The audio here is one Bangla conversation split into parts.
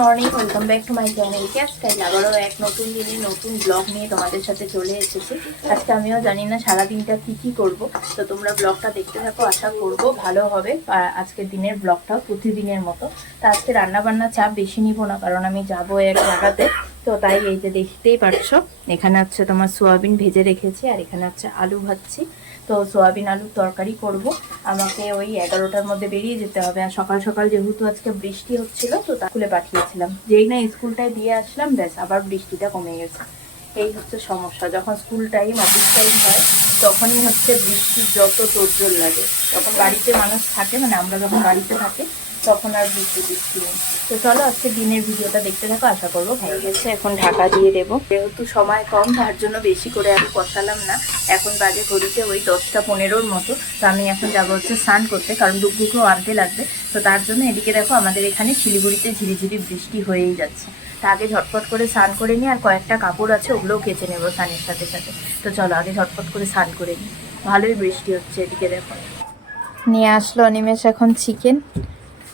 Morning welcome back to my channel তাই আবারও এক নতুন দিনে নতুন ব্লগ নিয়ে তোমাদের সাথে চলে এসেছি। আজকে আমিও জানি না সারাদিনটা কী কী করব, তো তোমরা ব্লগটা দেখতে থাকো, আশা করব ভালো হবে। আজকের দিনের ব্লগটাও প্রতিদিনের মতো। তো আজকে রান্নাবান্না চাপ বেশি নিব না, কারণ আমি যাব এক জায়গাতে। তো তাই এই যে দেখতেই পারছ এখানে হচ্ছে তোমার সোয়াবিন ভেজে রেখেছি, আর এখানে হচ্ছে আলু ভাজছি। তো সোয়াবিন আলুর তরকারি করব। আমাকে ওই এগারোটার মধ্যে বেরিয়ে যেতে হবে। আর সকাল সকাল যেহেতু আজকে বৃষ্টি হচ্ছিল, তো তা স্কুলে পাঠিয়েছিলাম। যেই না স্কুলটায় দিয়ে আসলাম, ব্যাস, আবার বৃষ্টিটা কমে গেছে। এই হচ্ছে সমস্যা। যখন স্কুল টাইম, অফিস টাইম হয়, তখনই হচ্ছে বৃষ্টির যত তোরজোর লাগে। তখন বাড়িতে মানুষ থাকে মানে আমরা যখন বাড়িতে থাকি তখন আর বৃষ্টি বৃষ্টি তো চলো, আজকে দিনের ভিডিওটা দেখতে থাকো, আশা করব ভালো গেছে এখন ঢাকা দিয়ে দেবো। যেহেতু সময় কম, তার জন্য বেশি করে আমি কষালাম না। এখন বাজে ঘড়িতে ওই দশটা পনেরোর মতো। তো আমি এখন যাব হচ্ছে স্নান করতে, কারণ ডুবডুকও আনতে লাগবে। তো তার জন্য এদিকে দেখো, আমাদের এখানে শিলিগুড়িতে ঝিরিঝিরি বৃষ্টি হয়েই যাচ্ছে। তা আগে ঝটপট করে স্নান করে নিই, আর কয়েকটা কাপড় আছে, ওগুলোও কেচে নেব স্নানের সাথে সাথে। তো চলো, আগে ঝটপট করে স্নান করে নিই। ভালোই বৃষ্টি হচ্ছে এদিকে দেখো। নিয়ে আসলো অনিমেষ এখন চিকেন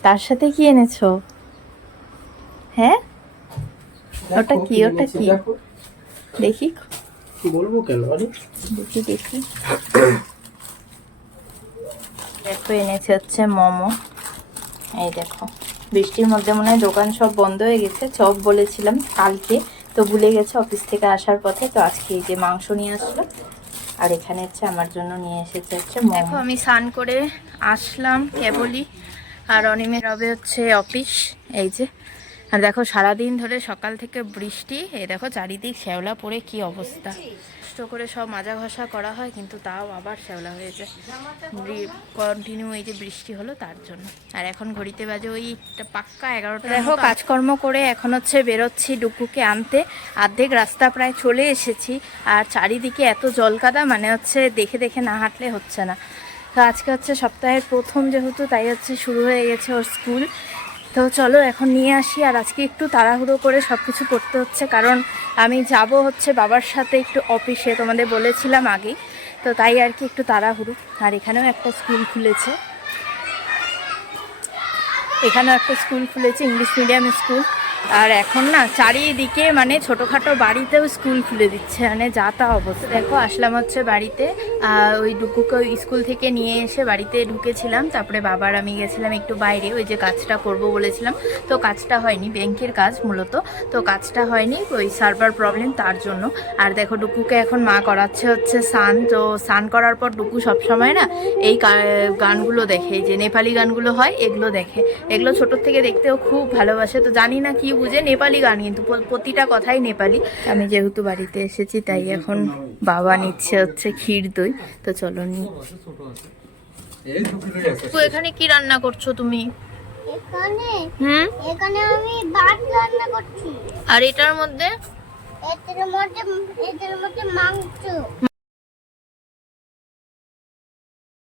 তার সাথে কি এনেছো? হ্যাঁ? ওটা কি ওটা কি? দেখি। বলব কেন আরে? দেখি দেখি। দেখো এনেছে হচ্ছে মোমো। এই দেখো বৃষ্টির মধ্যে মনে হয় দোকান সব বন্ধ হয়ে গেছে। চপ বলেছিলাম কালকে তো ভুলে গেছে অফিস থেকে আসার পথে তো আজকে এই যে মাংস নিয়ে আসলো। আর এখানে হচ্ছে আমার জন্য নিয়ে এসেছে হচ্ছে দেখো আমি স্নান করে আসলাম কেবলই। আর অনিমের রবে হচ্ছে অফিস এই যে। আর দেখো সারাদিন ধরে সকাল থেকে বৃষ্টি এই দেখো চারিদিক শ্যাওলা পড়ে কি অবস্থা। কষ্ট করে সব মাজা ঘষা করা হয় কিন্তু তাও আবার শ্যাওলা হয়ে যায়। কন্টিনিউ এই যে বৃষ্টি হলো তার জন্য। আর এখন ঘড়িতে বাজে ওই পাক্কা এগারোটা দেখো কাজকর্ম করে এখন হচ্ছে বেরোচ্ছি ডুকুকে আনতে। অর্ধেক রাস্তা প্রায় চলে এসেছি। আর চারিদিকে এত জলকাদা মানে হচ্ছে দেখে দেখে না হাঁটলে হচ্ছে না। তো আজকে হচ্ছে সপ্তাহের প্রথম যেহেতু, তাই হচ্ছে শুরু হয়ে গেছে ওর স্কুল। তো চলো এখন নিয়ে আসি আর আজকে একটু তাড়াহুড়ো করে সব কিছু করতে হচ্ছে, কারণ আমি যাব হচ্ছে বাবার সাথে একটু অফিসে, তোমাদের বলেছিলাম আগেই। তো তাই আর কি একটু তাড়াহুড়ো। আর এখানেও একটা স্কুল খুলেছে। এখানেও একটা স্কুল খুলেছে, ইংলিশ মিডিয়াম স্কুল। আর এখন না চারিদিকে মানে ছোটোখাটো বাড়িতেও স্কুল খুলে দিচ্ছে মানে যা তা অবস্থা। দেখো, আসলাম হচ্ছে বাড়িতে। ওই ডুকুকে স্কুল থেকে নিয়ে এসে বাড়িতে ঢুকেছিলাম। তারপরে বাবার আমি গেছিলাম একটু বাইরে, ওই যে কাজটা করব বলেছিলাম। তো কাজটা হয়নি, ব্যাংকের কাজ মূলত। তো কাজটা হয়নি, ওই সার্ভার প্রবলেম তার জন্য। আর দেখো, ডুকুকে এখন মা করাচ্ছে হচ্ছে সান তো সান করার পর ডুকু সবসময় না এই গানগুলো দেখে যে নেপালি গানগুলো হয়, এগুলো দেখে। এগুলো ছোটোর থেকে দেখতেও খুব ভালোবাসে। তো জানি না কি বুঝে নেপালি গান কিন্তু প্রতিটা কথাই নেপালি। আমি যেহেতু বাড়িতে এসেছি তাই এখন বাবা নিচ্ছে হচ্ছে ক্ষীর দই। তো চলো নি। তো এখানে কি রান্না করছ তুমি? এখানে? হুম? এখানে আমি ভাত রান্না করছি। আর এটার মধ্যে? এটার মধ্যে এটার মধ্যে মাংস।